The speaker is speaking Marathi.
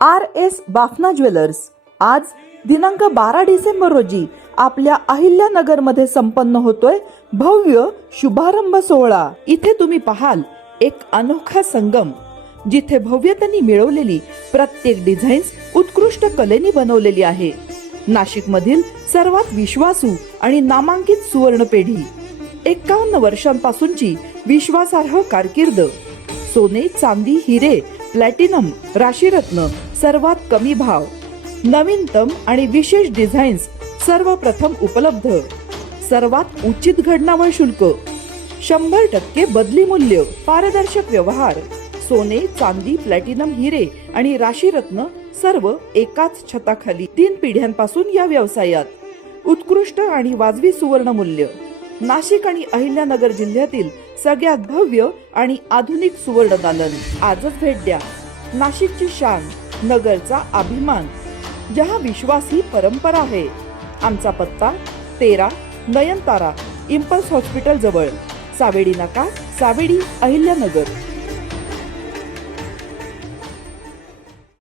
RS बाफना ज्वेलर्स आज दिनांक 12 डिसेंबर रोजी आपल्या अहिल्यानगरमध्ये संपन्न होतोय भव्य शुभारंभ सोहळा। इथे तुम्ही पाहाल एक अनोखा संगम, जिथे भव्यतेने मिळवलेली प्रत्येक डिझाईन्स उत्कृष्ट कलेने बनवलेली आहे। नाशिक मधील सर्वात विश्वासू आणि नामांकित सुवर्ण पेढी, 51 वर्षांपासूनची विश्वासार्ह कारकीर्द, सोने चांदी हिरे प्लॅटिनम राशीरत्न सर्वात कमी भाव, नवीनतम आणि विशेष डिझाईन्स सर्वप्रथम उपलब्ध, सर्वात उचित घडणावळ शुल्क, 100% बदली मूल्य, पारदर्शक व्यवहार, सोने चांदी प्लॅटिनम हिरे आणि राशीरत्न सर्व एकाच छताखाली। 3 पिढ्यांपासून या व्यवसायात उत्कृष्ट आणि वाजवी सुवर्ण मूल्य। नाशिक आणि अहिल्यानगर जिल्ह्यातील सगळ्यात भव्य आणि आधुनिक सुवर्ण दालन। आजच भेट द्या। नाशिकची शान, नगरचा अभिमान, जहां विश्वास ही परंपरा आहे। आमचा पत्ता 13 नयनतारा इम्पल्स हॉस्पिटल जवळ, सावेडी नाका, सावेडी, अहिल्यानगर।